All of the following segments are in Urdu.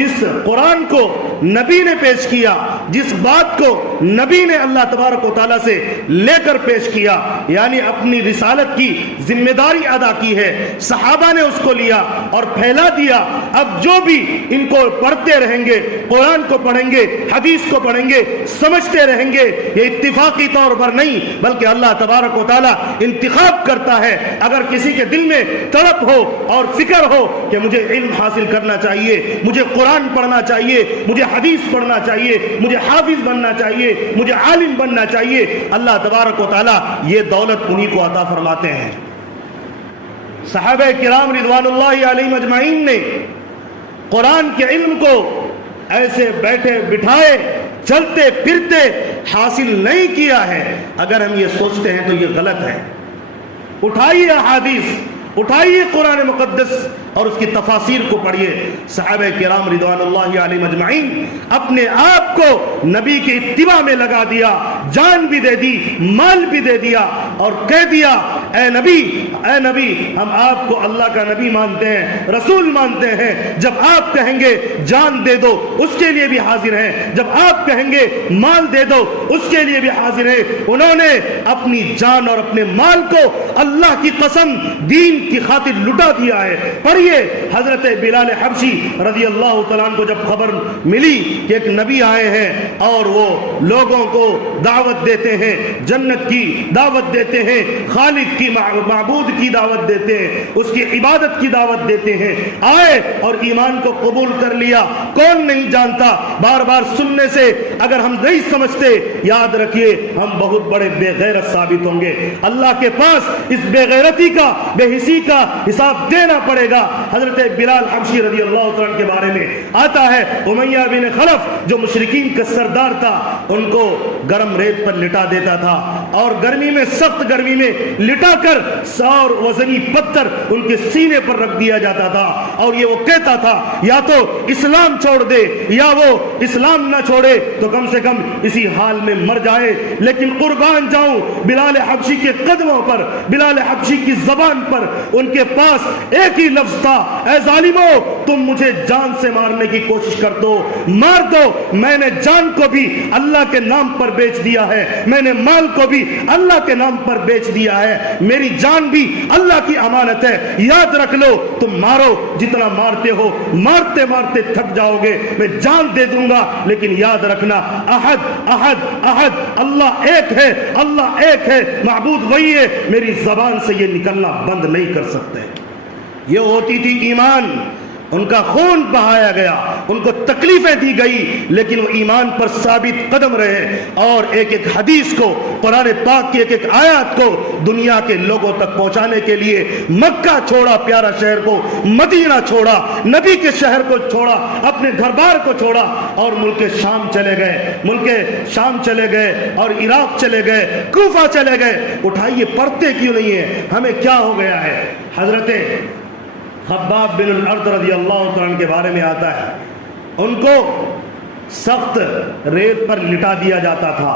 جس قرآن کو نبی نے پیش کیا، جس بات کو نبی نے اللہ تبارک و تعالیٰ سے لے کر پیش کیا، یعنی اپنی رسالت کی ذمہ داری ادا کی ہے، صحابہ نے اس کو لیا اور پھیلا دیا۔ اب جو بھی ان کو پڑھتے رہیں گے، قرآن کو پڑھیں گے، حدیث کو پڑھیں گے، سمجھتے رہیں گے، یہ اتفاقی طور پر نہیں بلکہ اللہ تبارک و تعالیٰ انتخاب کرتا ہے۔ اگر کسی کے دل میں تڑپ ہو اور فکر ہو کہ مجھے علم حاصل کرنا چاہیے، مجھے قرآن پڑھنا چاہیے، مجھے حدیث پڑھنا چاہیے، مجھے حافظ بننا چاہیے، مجھے عالم بننا چاہیے، اللہ تبارک و تعالیٰ یہ دولت انہی کو عطا فرماتے ہیں۔ صحابہ کرام رضوان اللہ علیہم اجمعین نے قرآن کے علم کو ایسے بیٹھے بٹھائے چلتے پھرتے حاصل نہیں کیا ہے۔ اگر ہم یہ سوچتے ہیں تو یہ غلط ہے۔ اٹھائیے احادیث، اٹھائیے قرآن مقدس اور اس کی تفاسیر کو پڑھیے۔ صحابہ کرام رضوان اللہ علیہم اجمعین اپنے آپ کو نبی کی اتباع میں لگا دیا، جان بھی دے دی، مال بھی دے دیا اور کہہ دیا اے نبی ہم آپ کو اللہ کا نبی مانتے ہیں، رسول مانتے ہیں۔ جب آپ کہیں گے جان دے دو اس کے لیے بھی حاضر ہیں، جب آپ کہیں گے مال دے دو اس کے لیے بھی حاضر ہیں۔ انہوں نے اپنی جان اور اپنے مال کو اللہ کی قسم دین کی خاطر لٹا دیا ہے۔ پڑھیے حضرت بلال حبشی رضی اللہ تعالیٰ عنہ کو جب خبر ملی کہ ایک نبی آئے ہیں اور وہ لوگوں کو دعوت دیتے ہیں، جنت کی دعوت دیتے ہیں، خالق کی معبود کی دعوت دیتے ہیں، اس کی عبادت کی دعوت دیتے ہیں، آئے اور ایمان کو قبول کر لیا۔ کون نہیں جانتا؟ بار بار سننے سے اگر ہم نہیں سمجھتے، یاد رکھیے ہم بہت بڑے بے غیرت ثابت ہوں گے۔ اللہ کے پاس اس بے غیرتی کا، بے حسی کا حساب دینا پڑے گا۔ حضرت بلال حبشی رضی اللہ عنہ کے بارے میں آتا ہے امیہ بن خلف جو مشرکین کا سردار تھا، ان کو گرم ریت پر لٹا دیتا تھا اور گرمی میں، سخت گرمی میں لٹا کر اور وزنی پتھر ان کے سینے پر رکھ دیا جاتا تھا اور یہ وہ کہتا تھا یا تو اسلام چھوڑ دے یا وہ اسلام نہ چھوڑے تو کم سے کم اسی حال میں مر جائے، لیکن قربان جاؤں بلال حبشی کے قدموں پر، بلال حبشی کی زبان پر ان کے پاس ایک ہی لفظ تھا، اے ظالمو تم مجھے جان سے مارنے کی کوشش کر دو، مار دو، میں نے جان کو بھی اللہ کے نام پر بیچ دیا ہے، میں نے مال کو بھی اللہ کے نام پر بیچ دیا ہے، میری جان بھی اللہ کی امانت ہے، یاد رکھ لو، تم مارو جتنا مارتے ہو، مارتے مارتے تھک جاؤ گے، میں جان دے دوں گا، لیکن یاد رکھنا احد احد احد، اللہ ایک ہے، اللہ ایک ہے، معبود وہی ہے، میری زبان سے یہ نکلنا بند نہیں کر سکتے۔ یہ ہوتی تھی ایمان، ان کا خون بہایا گیا، ان کو تکلیفیں دی گئی، لیکن وہ ایمان پر ثابت قدم رہے اور ایک ایک حدیث کو، قرآن پاک کی ایک ایک آیات کو دنیا کے لوگوں تک پہنچانے کے لیے مکہ چھوڑا، پیارا شہر کو، مدینہ چھوڑا، نبی کے شہر کو چھوڑا، اپنے گھر بار کو چھوڑا اور ملک شام چلے گئے، ملک شام چلے گئے اور عراق چلے گئے، کوفہ چلے گئے۔ اٹھائیے، پڑھتے کیوں نہیں ہیں؟ ہمیں کیا ہو گیا ہے؟ حضرت خباب بن الارض رضی اللہ عنہ کے بارے میں آتا ہے، ان کو سخت ریت پر لٹا دیا جاتا تھا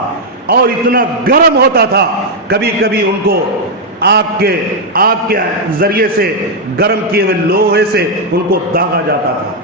اور اتنا گرم ہوتا تھا، کبھی کبھی ان کو آگ کے ذریعے سے، گرم کیے ہوئے لوہے سے ان کو داغا جاتا تھا۔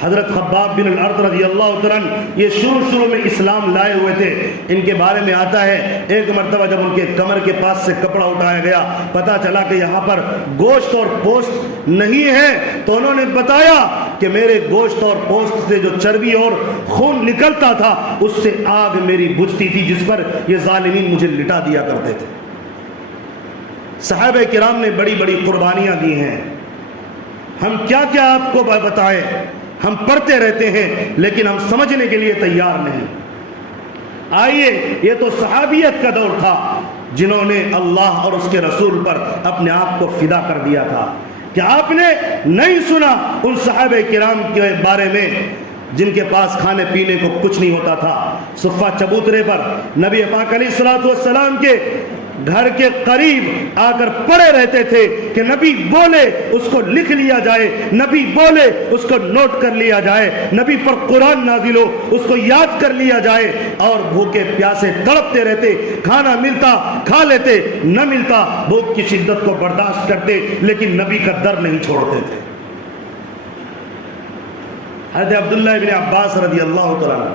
حضرت خباب بن الارض رضی اللہ عنہ یہ شروع میں اسلام لائے ہوئے تھے۔ ان کے بارے میں آتا ہے ایک مرتبہ جب ان کے کمر کے پاس سے کپڑا اٹھایا گیا، پتا چلا کہ یہاں پر گوشت اور پوست نہیں ہے، تو انہوں نے بتایا کہ میرے گوشت اور پوست سے جو چربی اور خون نکلتا تھا اس سے آگ میری بجھتی تھی جس پر یہ ظالمین مجھے لٹا دیا کرتے تھے۔ صحابہ کرام نے بڑی بڑی قربانیاں دی ہیں، ہم کیا کیا آپ کو بتائیں، ہم پڑھتے رہتے ہیں لیکن ہم سمجھنے کے لیے تیار نہیں۔ آئیے، یہ تو صحابیت کا دور تھا جنہوں نے اللہ اور اس کے رسول پر اپنے آپ کو فدا کر دیا تھا۔ کیا آپ نے نہیں سنا ان صحابہ کرام کے بارے میں جن کے پاس کھانے پینے کو کچھ نہیں ہوتا تھا؟ صفہ چبوترے پر نبی پاک علیہ الصلوۃ والسلام کے گھر کے قریب آ کر پڑے رہتے تھے کہ نبی بولے اس کو لکھ لیا جائے، نبی بولے اس کو نوٹ کر لیا جائے، نبی پر قرآن نازل ہو اس کو یاد کر لیا جائے، اور بھوکے پیاسے تڑپتے رہتے، کھانا ملتا کھا لیتے، نہ ملتا بھوک کی شدت کو برداشت کرتے، لیکن نبی کا در نہیں چھوڑتے تھے۔ حضرت عبداللہ ابن عباس رضی اللہ تعالیٰ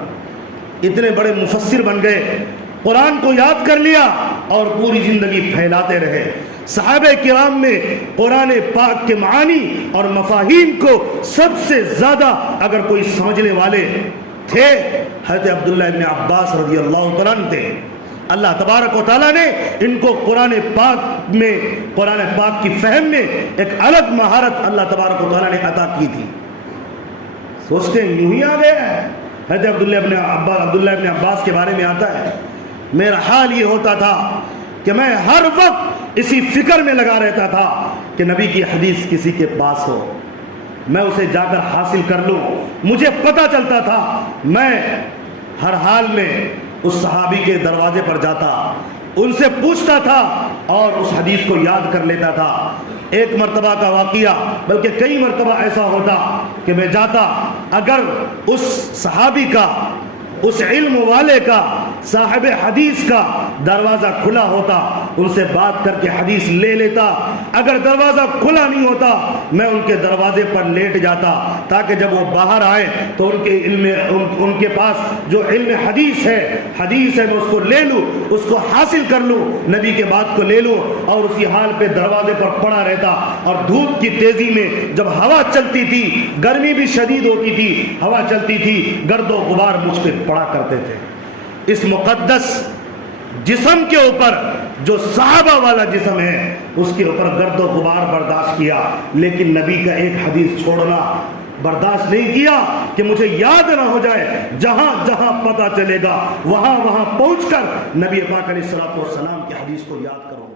اتنے بڑے مفسر بن گئے، قرآن کو یاد کر لیا اور پوری زندگی پھیلاتے رہے۔ صحابہ کرام میں قرآن پاک کے معانی اور مفاہیم کو سب سے زیادہ اگر کوئی سمجھنے والے تھے حضرت عبداللہ ابن عباس رضی اللہ تعالیٰ تھے۔ اللہ تبارک و تعالیٰ نے ان کو قرآن پاک کی فہم میں ایک الگ مہارت اللہ تبارک و تعالیٰ نے عطا کی تھی۔ سوچتے ہیں یوں ہی آ گیا ہے۔ حضرت عبداللہ ابن عباس کے بارے میں آتا ہے، میرا حال یہ ہوتا تھا کہ میں ہر وقت اسی فکر میں لگا رہتا تھا کہ نبی کی حدیث کسی کے پاس ہو، میں اسے جا کر حاصل کر لوں۔ مجھے پتہ چلتا تھا میں ہر حال میں اس صحابی کے دروازے پر جاتا، ان سے پوچھتا تھا اور اس حدیث کو یاد کر لیتا تھا۔ ایک مرتبہ کا واقعہ بلکہ کئی مرتبہ ایسا ہوتا کہ میں جاتا، اگر اس صحابی کا، اس علم والے کا، صاحب حدیث کا دروازہ کھلا ہوتا، ان سے بات کر کے حدیث لے لیتا۔ اگر دروازہ کھلا نہیں ہوتا میں ان کے دروازے پر لیٹ جاتا تاکہ جب وہ باہر آئے تو ان کے پاس جو علم حدیث ہے میں اس کو لے لوں، اس کو حاصل کر لوں، نبی کے بات کو لے لوں۔ اور اسی حال پہ دروازے پر پڑا رہتا، اور دھوپ کی تیزی میں جب ہوا چلتی تھی، گرمی بھی شدید ہوتی تھی، ہوا چلتی تھی، گرد و غبار مجھ پہ پڑا کرتے تھے۔ اس مقدس جسم کے اوپر جو صحابہ والا جسم ہے اس کے اوپر گرد و غبار برداشت کیا، لیکن نبی کا ایک حدیث چھوڑنا برداشت نہیں کیا کہ مجھے یاد نہ ہو جائے۔ جہاں جہاں پتہ چلے گا وہاں پہنچ کر نبی پاک علیہ الصلوۃ والسلام کی حدیث کو یاد کرو۔